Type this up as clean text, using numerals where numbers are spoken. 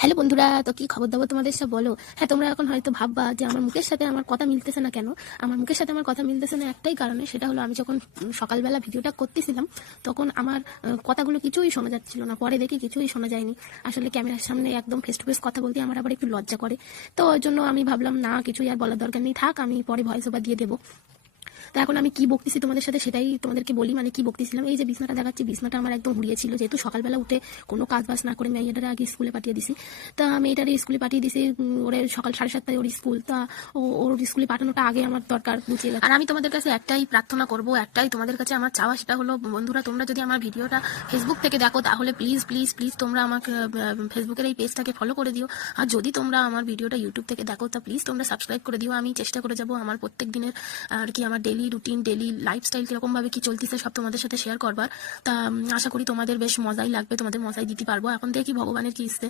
Hello বন্ধুরা, তো কি খবর দাবো তোমাদের সব বলো। হ্যাঁ, তোমরা এখন হয়তো ভাববা যে আমার মুখের সাথে আমার কথা মিলতেছে না কেন। আমার মুখের সাথে আমার কথা মিলতেছে না একটাই কারণে, সেটা হলো আমি যখন সকালবেলা ভিডিওটা করতেছিলাম তখন আমার কথাগুলো কিছুই শোনা যাচ্ছিল না। পরে দেখি কিছুই শোনা যায়নি। আসলে ক্যামেরার সামনে একদম ফেস টু ফেস কথা বলতে আমার আবার একটু লজ্জা করে। তো ওই জন্য আমি ভাবলাম না, কিছুই আর বলার দরকার নেই, থাক, আমি পরে ভয়েস ওভার দিয়ে দেবো। তো এখন আমি কি বকতেছি তোমাদের সাথে সেটাই তোমাদেরকে বলি। মানে কি বকতেছিলাম, এই যে বিছনাটা দেখাচ্ছি, বিছনাটা আমার একদম হুড়িয়েছিল, যেহেতু সকালবেলা উঠে কোনো কাজ বাজ না করে মেয়েটারে আগে স্কুলে পাঠিয়ে দিছি। তা মেয়েটারে স্কুলে পাঠিয়ে দিছি, ওরে সকাল 7:30টায় ওর স্কুল। তা ওর স্কুলে পাঠানোটা আগে আমার দরকার বুঝিয়ে গেছে। আর আমি তোমাদের কাছে একটাই প্রার্থনা করব, একটাই তোমাদের কাছে আমার চাওয়া, সেটা হলো বন্ধুরা, তোমরা যদি আমার ভিডিওটা ফেসবুক থেকে দেখো তাহলে প্লিজ প্লিজ প্লিজ তোমরা আমাকে ফেসবুকের এই পেজটাকে ফলো করে দিও। আর যদি তোমরা আমার ভিডিওটা ইউটিউব থেকে দেখো তা প্লিজ তোমরা সাবস্ক্রাইব করে দিও। আমি চেষ্টা করে যাব আমার প্রত্যেক দিনের আর কি আমার ডেইলি রুটিন, ডেইলি লাইফস্টাইল কিরকম ভাবে কি চলতেছে সব তোমাদের সাথে শেয়ার করবার। তা আশা করি তোমাদের বেশ মজাই লাগবে, তোমাদের মজাই দিতে পারবো। এখন দেখি ভগবানের কি ইচ্ছে।